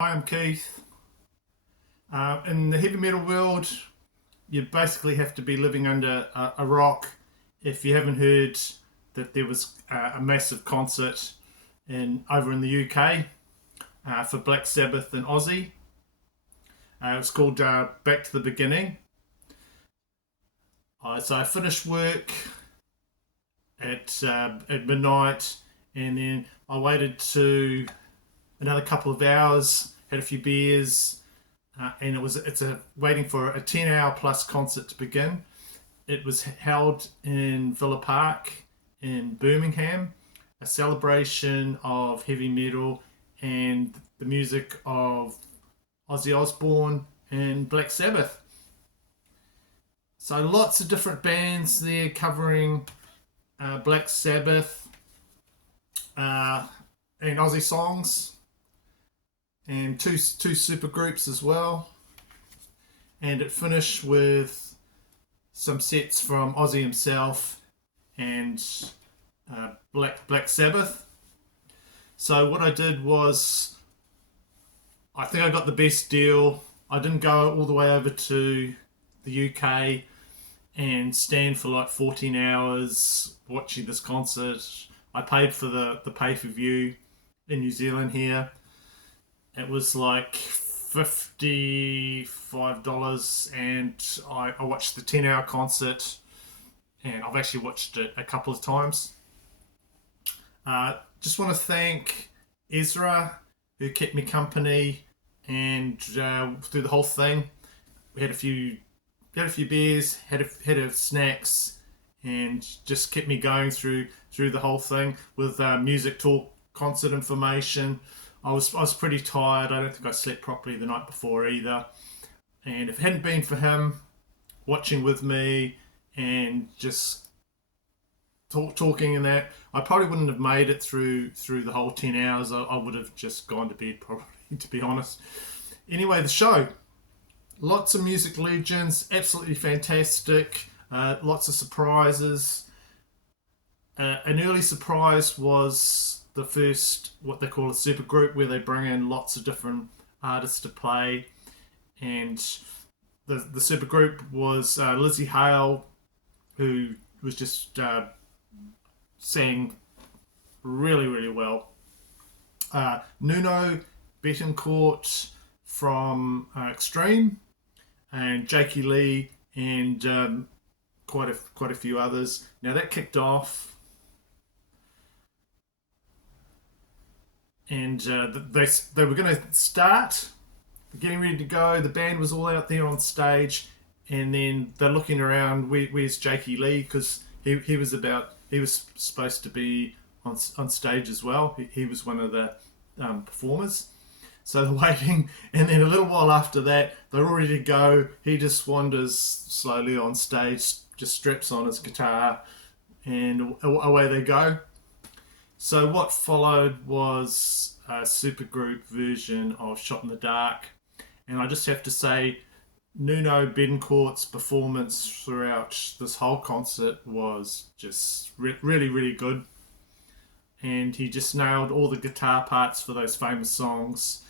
Hi, I'm Keith. In the heavy metal world, you basically have to be living under a rock if you haven't heard that there was a massive concert over in the UK for Black Sabbath and OZZY. It was called Back to the Beginning. So I finished work at midnight, and then I waited to another couple of hours, had a few beers, and it's a waiting for a 10-hour plus concert to begin. It was held in Villa Park in Birmingham, a celebration of heavy metal and the music of Ozzy Osbourne and Black Sabbath. So lots of different bands there covering Black Sabbath and Ozzy songs, and two super groups as well. And it finished with some sets from Ozzy himself and Black Sabbath. So what I did was, I think I got the best deal. I didn't go all the way over to the UK and stand for like 14 hours watching this concert. I paid for the pay-per-view in New Zealand here. It was like $55, and I watched the 10-hour concert, and I've actually watched it a couple of times. Just want to thank Ezra, who kept me company and through the whole thing. We had a few beers, had a snacks, and just kept me going through the whole thing with music talk, concert information. I was pretty tired. I don't think I slept properly the night before either. And if it hadn't been for him watching with me and just talking and that, I probably wouldn't have made it through the whole 10 hours. I would have just gone to bed probably, to be honest. Anyway, the show. Lots of music legends, absolutely fantastic. Lots of surprises. An early surprise was the first, what they call a super group, where they bring in lots of different artists to play. And the super group was Lizzie Hale, who was just sang really, really well. Nuno Betancourt from Extreme, and Jakey Lee, and quite a few others. Now that kicked off, and they were going to start, getting ready to go. The band was all out there on stage, and then they're looking around. Where's Jakey Lee? Because he was supposed to be on stage as well. He was one of the performers. So they're waiting, and then a little while after that, they're all ready to go. He just wanders slowly on stage, just straps on his guitar, and away they go. So what followed was a supergroup version of Shot in the Dark. And I just have to say, Nuno Betancourt's performance throughout this whole concert was just really, really good. And he just nailed all the guitar parts for those famous songs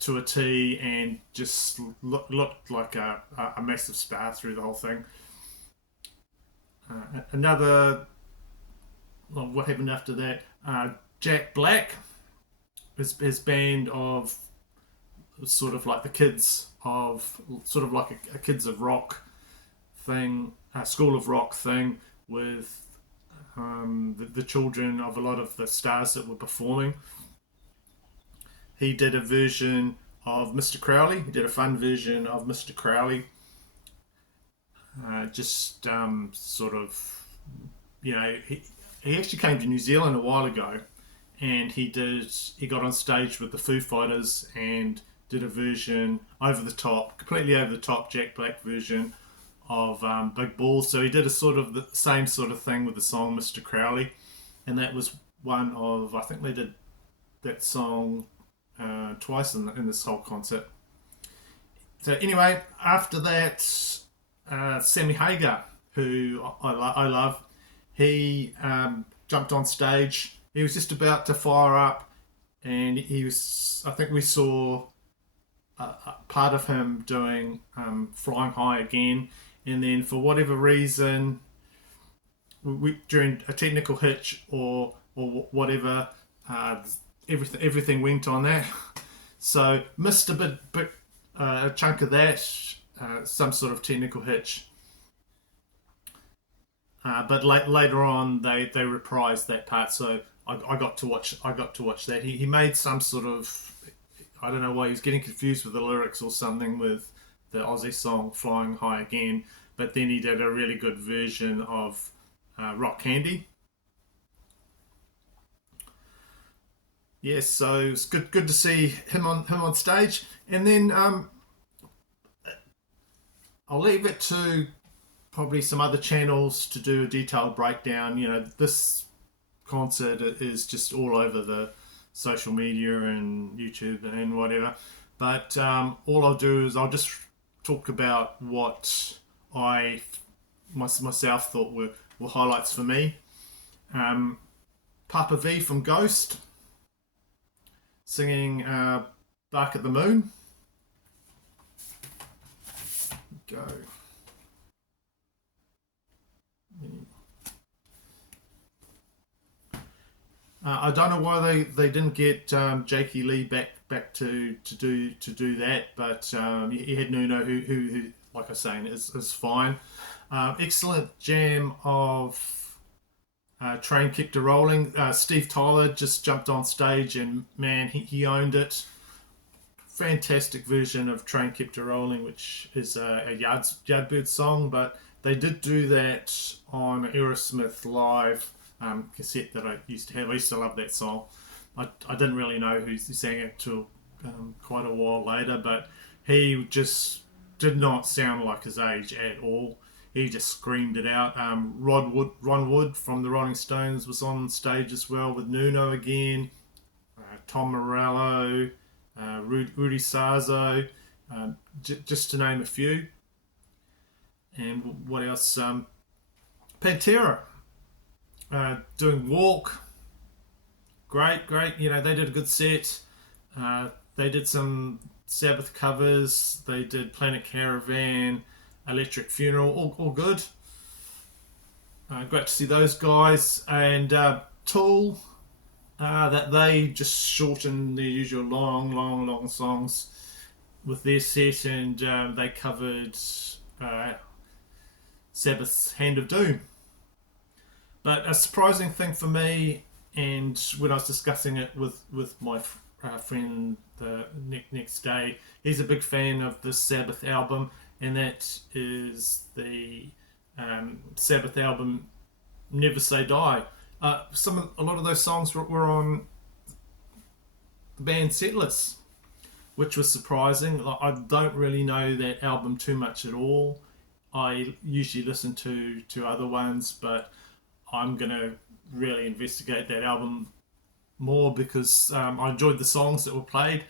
to a T, and just looked like a massive star through the whole thing. What happened after that? Jack Black, his band of sort of like the kids of, sort of like a kids of rock thing, a school of rock thing, with the children of a lot of the stars that were performing. He did a version of Mr. Crowley. He did a fun version of Mr. Crowley. Sort of, he actually came to New Zealand a while ago, and he got on stage with the Foo Fighters and did a version completely over the top Jack Black version of Big Balls. So he did a sort of the same sort of thing with the song Mr. Crowley, and that was one of, I think they did that song twice in this whole concert. So anyway, after that, Sammy Hagar, who I love, he jumped on stage. He was just about to fire up, and I think we saw part of him doing Flying High again, and then for whatever reason, during a technical hitch or whatever, uh, everything went on that. So missed a chunk of that, some sort of technical hitch. But later on, they reprised that part, so I got to watch that. He made some sort of, I don't know why he was getting confused with the lyrics or something with the Aussie song "Flying High Again," but then he did a really good version of Rock Candy. Yes, so it's good to see him on stage, and then I'll leave it to probably some other channels to do a detailed breakdown. This concert is just all over the social media and YouTube and whatever. But all I'll do is I'll just talk about what I myself thought were highlights for me. Um, Papa V from Ghost singing "Bark at the Moon." Go. I don't know why they didn't get Jakey Lee back to do that, but he had Nuno who like I was saying is fine. Excellent jam of Train Kicked a Rolling. Steve Tyler just jumped on stage and man, he owned it. Fantastic version of Train Kept a Rolling, which is a Yardbird song, but they did do that on Aerosmith Live cassette that I used to have. I used to love that song. I didn't really know who sang it till quite a while later, but he just did not sound like his age at all. He just screamed it out. Ron Wood from the Rolling Stones was on stage as well with Nuno again, Tom Morello, Rudy Sarzo, just to name a few. And what else? Pantera doing Walk. Great. They did a good set. They did some Sabbath covers. They did Planet Caravan, Electric Funeral, all good. Great to see those guys. And Tool, that they just shortened their usual long songs with their set, and they covered Sabbath's Hand of Doom. But a surprising thing for me, and when I was discussing it with my friend the next day, he's a big fan of the Sabbath album, and that is the Sabbath album Never Say Die. A lot of those songs were on the band set lists, which was surprising. I don't really know that album too much at all. I usually listen to other ones, but I'm gonna really investigate that album more because I enjoyed the songs that were played.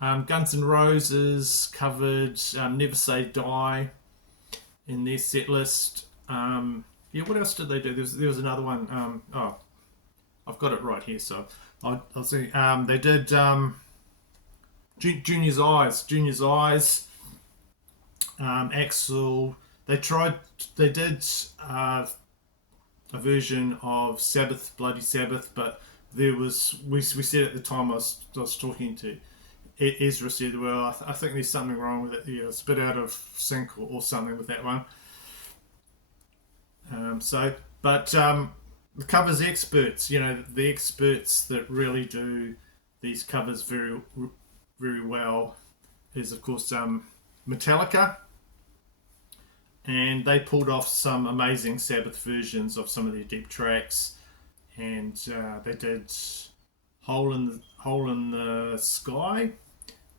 Guns N' Roses covered "Never Say Die" in their set list. What else did they do? There was another one. I've got it right here, so I'll see. They did Junior's Eyes. Axel. They did a version of Sabbath, Bloody Sabbath, but there was we said at the time I was talking to Ezra, said, well, I think there's something wrong with it. Yeah, it's a bit out of sync or something with that one. The covers experts, the experts that really do these covers very very well is of course Metallica, and they pulled off some amazing Sabbath versions of some of their deep tracks, and they did Hole in the Sky.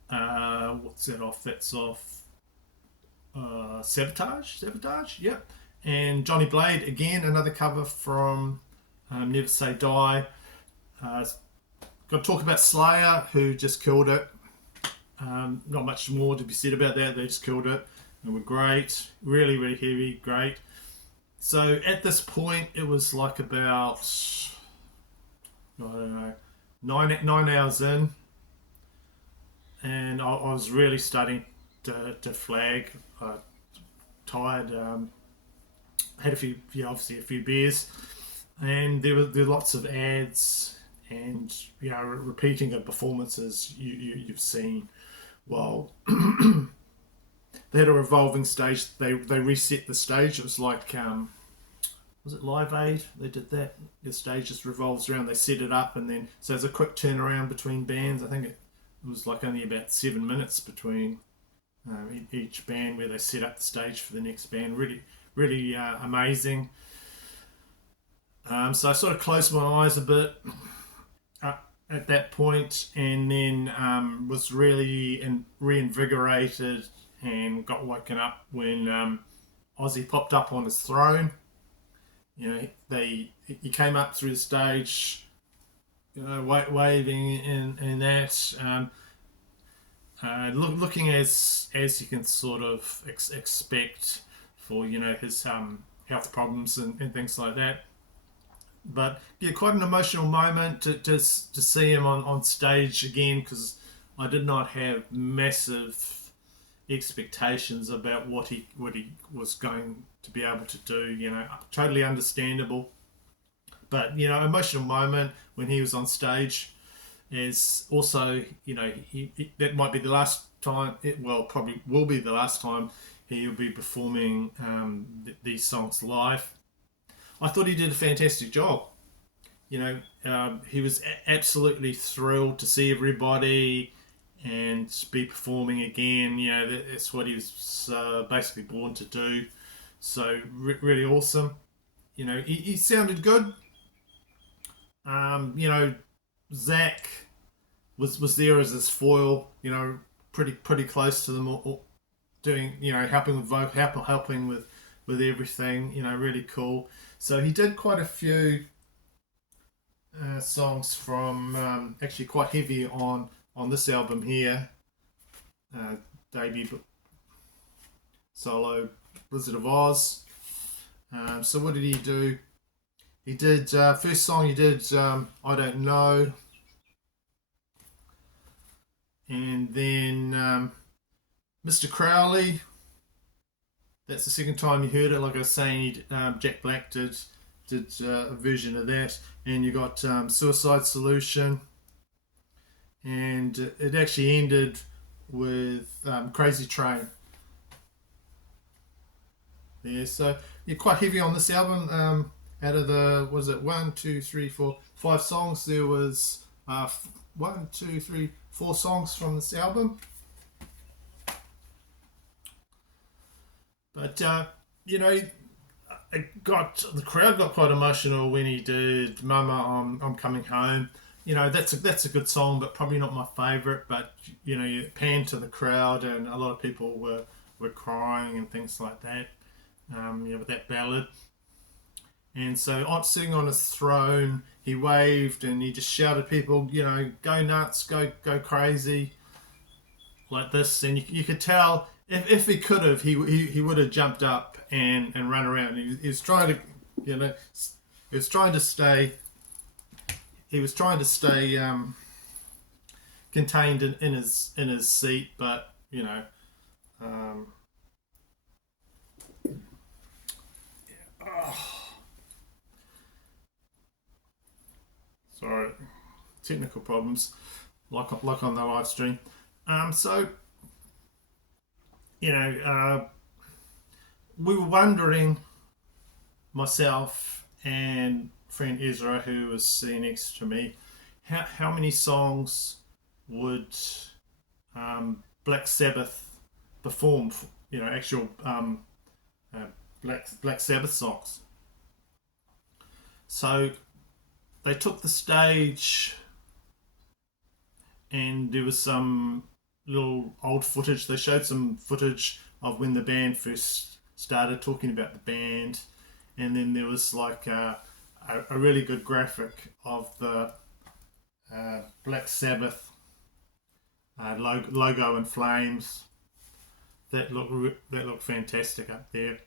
What's that off? That's off Sabotage. Yep. And Johnny Blade again, another cover from Never Say Die. Got to talk about Slayer, who just killed it. Not much more to be said about that. They just killed it and were great. Really, really heavy, great. So at this point, it was like about, I don't know, nine hours in, and I was really starting to flag. Tired. Had a few, yeah, obviously a few beers, and there were lots of ads and repeating of performances you've seen. Well, they had a revolving stage. They reset the stage. It was like was it Live Aid? They did that. The stage just revolves around. They set it up, and then so there's a quick turnaround between bands. I think it was like only about 7 minutes between each band where they set up the stage for the next band. Really amazing. So I sort of closed my eyes a bit at that point, and then was really reinvigorated and got woken up when Ozzy popped up on his throne. He came up through the stage, waving and that. Looking as you can sort of expect for his health problems and things like that. But yeah, quite an emotional moment to see him on stage again, because I did not have massive expectations about what he was going to be able to do. Totally understandable, but emotional moment when he was on stage. Is also, that might be the last time. Probably will be the last time he will be performing these songs live. I thought he did a fantastic job. He was absolutely thrilled to see everybody and be performing again. That's what he was basically born to do. So really awesome. He sounded good. Zach was there as his foil. Pretty close to them, all doing helping with vocal, helping with everything. Really cool. So he did quite a few songs from actually quite heavy on this album here. Debut solo Blizzard of Oz. So what did he do? He did first song. He did I Don't Know, and then Mr. Crowley. That's the second time you heard it. Like I was saying, Jack Black did a version of that, and you got Suicide Solution, and it actually ended with Crazy Train. Yeah, so you're quite heavy on this album. Out of the, was it 1, 2, 3, 4, 5 songs, there was 1, 2, 3, 4 songs from this album. But the crowd got quite emotional when he did "Mama, I'm Coming Home." That's a good song, but probably not my favourite. But you pan to the crowd, and a lot of people were crying and things like that. With that ballad. And so, sitting on his throne, he waved and he just shouted, "People, go nuts, go crazy," like this. And you could tell if he could have, he would have jumped up and run around. He was trying to, he was trying to stay. He was trying to stay contained in his seat, but sorry, technical problems, like on the live stream. So we were wondering, myself and friend Ezra, who was sitting next to me, how many songs would Black Sabbath perform? Actual Black Sabbath songs. So they took the stage, and there was some little old footage. They showed some footage of when the band first started, talking about the band, and then there was like a really good graphic of the Black Sabbath logo in flames. That looked fantastic up there,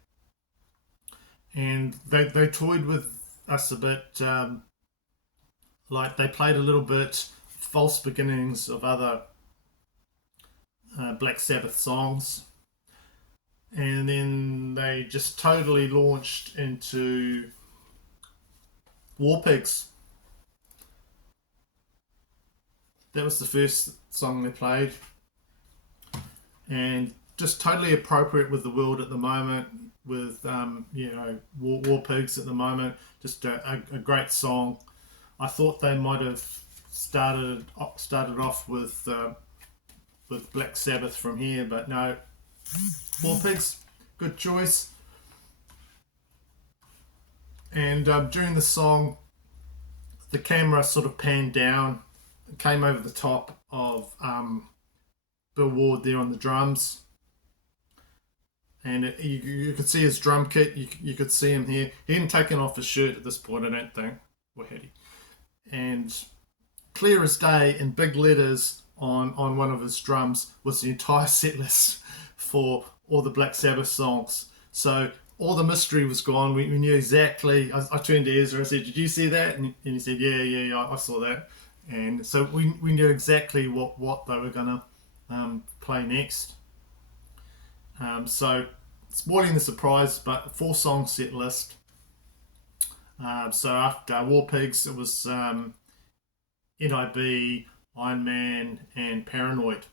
and they toyed with us a bit like they played a little bit false beginnings of other Black Sabbath songs, and then they just totally launched into War Pigs. That was the first song they played, and just totally appropriate with the world at the moment, with War Pigs at the moment. Just a great song. I thought they might have started off with Black Sabbath from here, but no, War Pigs, good choice. And during the song, the camera sort of panned down, came over the top of Bill Ward there on the drums, and you could see his drum kit. You could see him here. He hadn't taken off his shirt at this point, I don't think, or had he? And clear as day, in big letters on one of his drums, was the entire set list for all the Black Sabbath songs. So all the mystery was gone. We knew exactly. I turned to Ezra. I said, "Did you see that?" And he said, "Yeah, I saw that." And so we knew exactly what they were gonna play next. So spoiling the surprise, but 4-song set list. So after War Pigs, it was NIB, Iron Man, and Paranoid.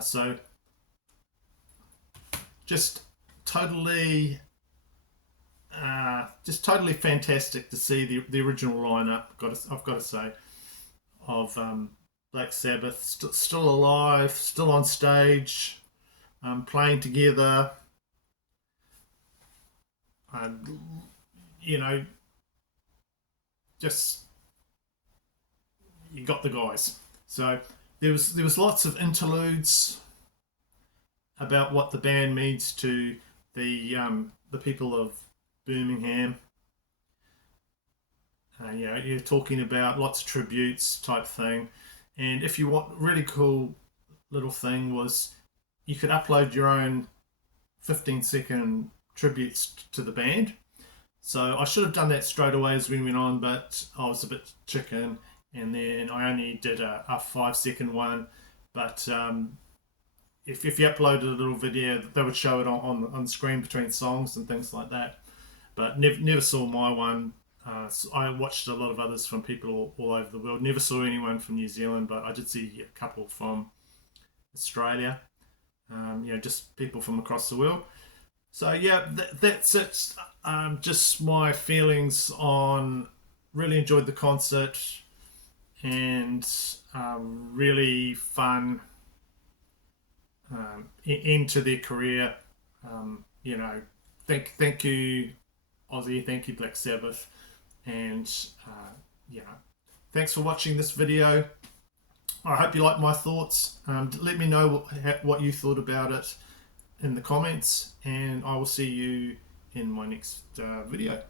So just totally fantastic to see the original lineup. I've got to say, of Black Sabbath still alive, still on stage, playing together. Just you got the guys. So there was lots of interludes about what the band means to the people of Birmingham. You're talking about lots of tributes type thing, and if you want, really cool little thing was you could upload your own 15-second tributes to the band. So I should have done that straight away as we went on, but I was a bit chicken, and then I only did a 5-second one. But if you uploaded a little video, they would show it on the screen between songs and things like that. But never saw my one. So I watched a lot of others from people all over the world. Never saw anyone from New Zealand, but I did see a couple from Australia. Just people from across the world. So yeah, that's it. Just my feelings on. Really enjoyed the concert, and really fun into their career. Thank you, OZZY. Thank you, Black Sabbath, and thanks for watching this video. I hope you like my thoughts. Let me know what you thought about it in the comments, and I will see you in my next video.